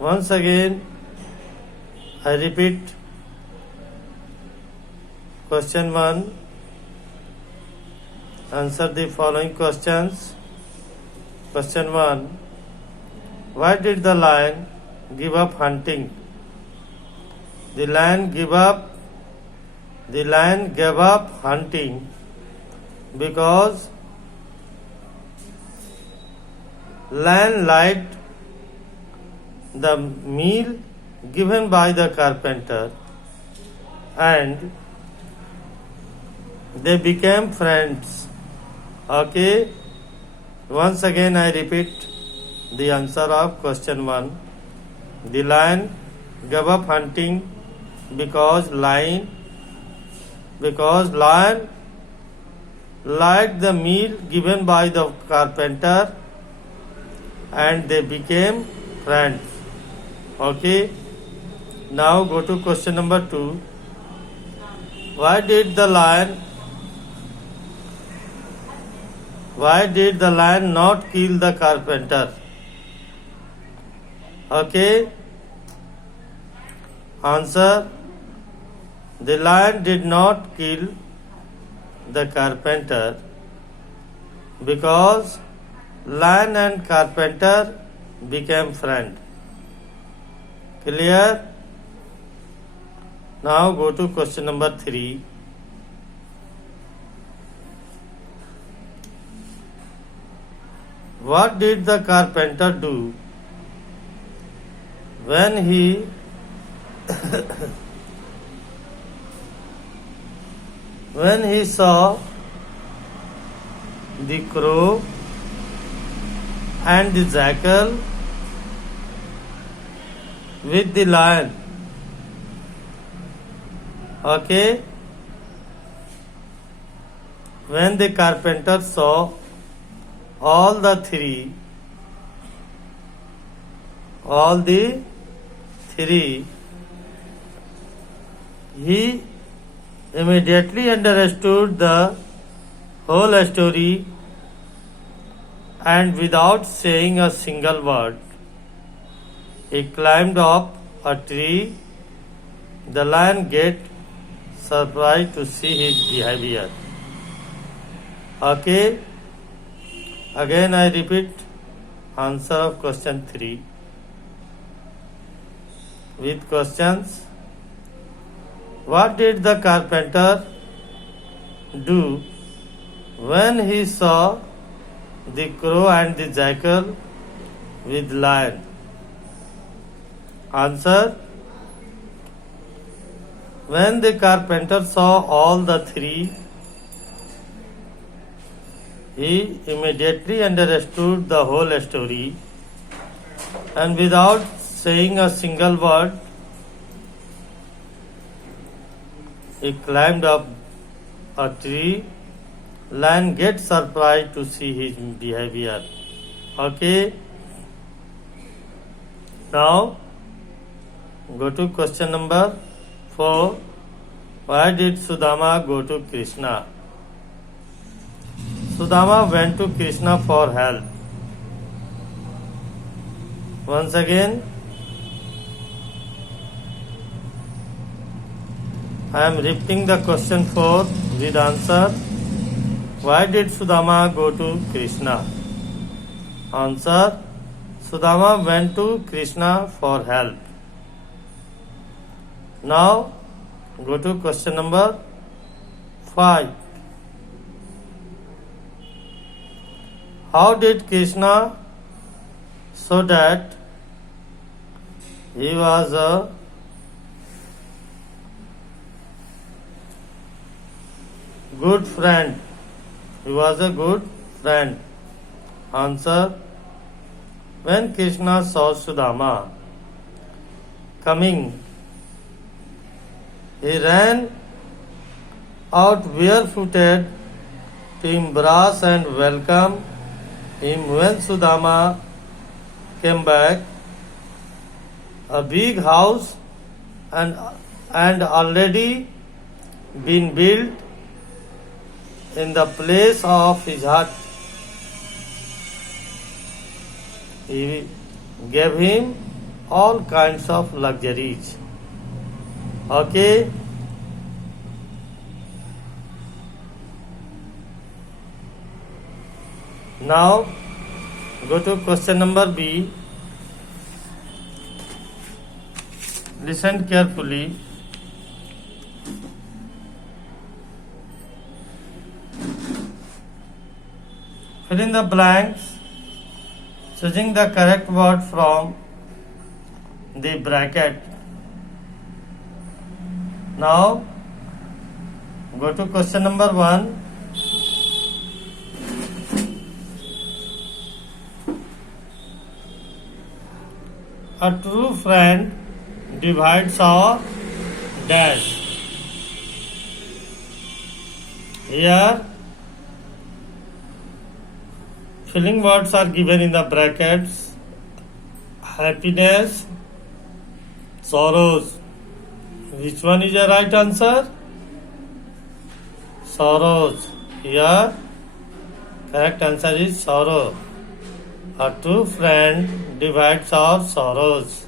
Once again, I repeat question 1. Answer the following questions. Question 1. Why did the lion give up hunting? The lion gave up hunting because lion liked the meal given by the carpenter and they became friends. Okay, once again I repeat the answer of question 1. The lion gave up hunting because lion liked the meal given by the carpenter and they became friends. Okay, now go to question number 2. Why did the lion not kill the carpenter? Okay, answer. The lion did not kill the carpenter because lion and carpenter became friends. Clear? Now go to question number 3. What did the carpenter do when he saw the crow and the jackal with the lion? Okay, when the carpenter saw all the three, he immediately understood the whole story and without saying a single word, he climbed up a tree. The lion get surprised to see his behavior. Okay, again I repeat answer of question 3 with questions. What did the carpenter do when he saw the crow and the jackal with lion? Answer. When the carpenter saw all the three, he immediately understood the whole story and without saying a single word, he climbed up a tree. Lion gets surprised to see his behavior. Okay. Now go to question number 4. Why did Sudama go to Krishna? Sudama went to Krishna for help. Once again, I am repeating the question 4 with answer. Why did Sudama go to Krishna? Answer. Sudama went to Krishna for help. Now go to question number 5. How did Krishna show that he was a good friend? He was a good friend. Answer. When Krishna saw Sudama coming, he ran out barefooted to embrace and welcome him. When Sudama came back, a big house and already been built in the place of his hut. He gave him all kinds of luxuries. Okay. Now go to question number B. Listen carefully. Fill in the blanks, choosing the correct word from the bracket. Now go to question number 1. A true friend divides our dash. Here filling words are given in the brackets. Happiness, sorrows. Which one is the right answer? Sorrows. Here correct answer is sorrow. A true friend divides our sorrows.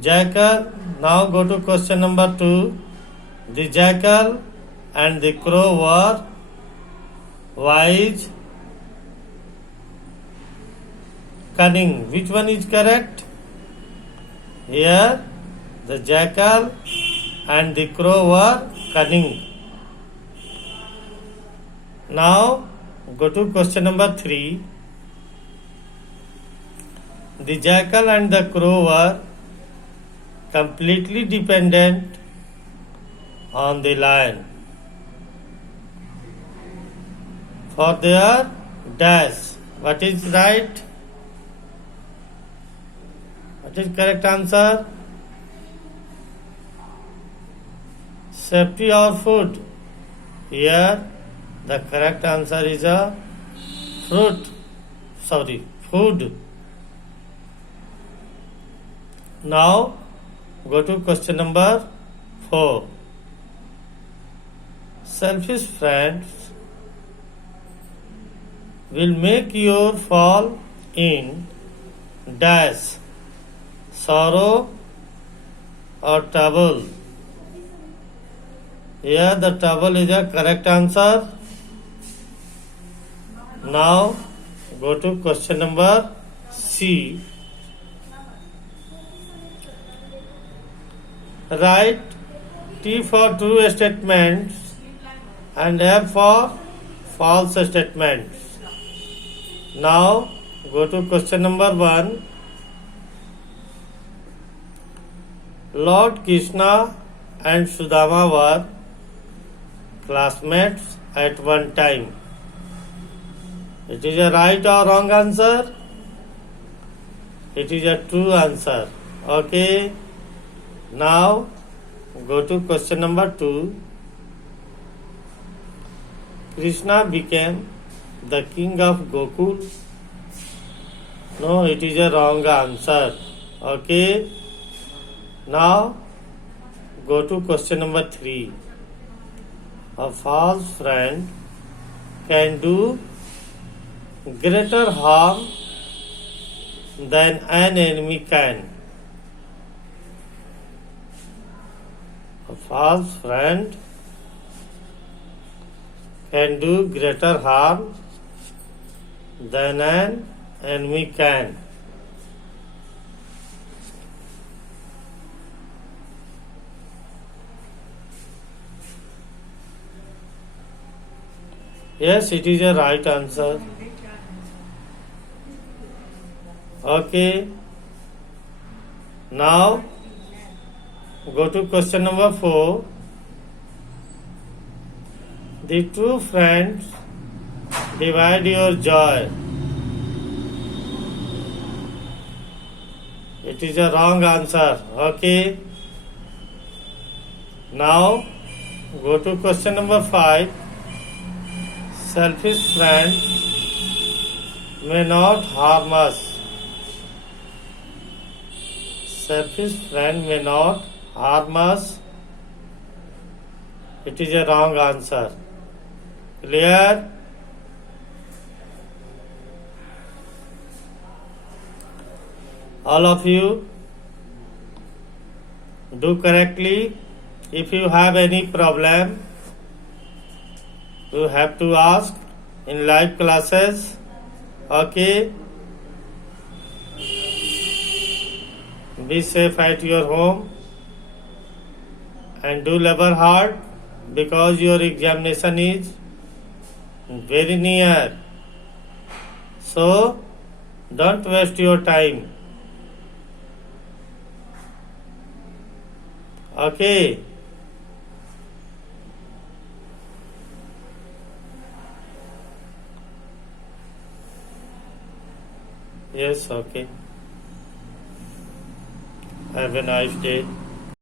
Jackal. Now go to question number 2. The jackal and the crow were wise, cunning. Which one is correct? Here the jackal and the crow were cunning. Now go to question number 3. The jackal and the crow were completely dependent on the lion for their dash. What is right? What is correct answer? Safety or food? Here the correct answer is a food. Now go to question number 4. Selfish friends will make you fall in dash, sorrow or trouble. Here the trouble is a correct answer. Now go to question number C. Write T for true statements and F for false statements. Now go to question number 1. Lord Krishna and Sudama were classmates at one time. It is a right or wrong answer? It is a true answer. Okay. Now go to question number 2. Krishna became the king of Gokul. No, it is a wrong answer. Okay. Now go to question number 3. A false friend can do greater harm than an enemy can. A false friend can do greater harm than an enemy can. Yes, it is a right answer. Okay. Now go to question number 4. The true friends divide your joy. It is a wrong answer. Okay. Now go to question number 5. Selfish friends may not harm us. Selfish friend may not harm us. It is a wrong answer. Clear? all of you do correctly. If you have any problem, you have to ask in live classes. Okay, be safe at your home and do labor hard because your examination is very near. So don't waste your time. Okay. Yes, okay. Have a nice day.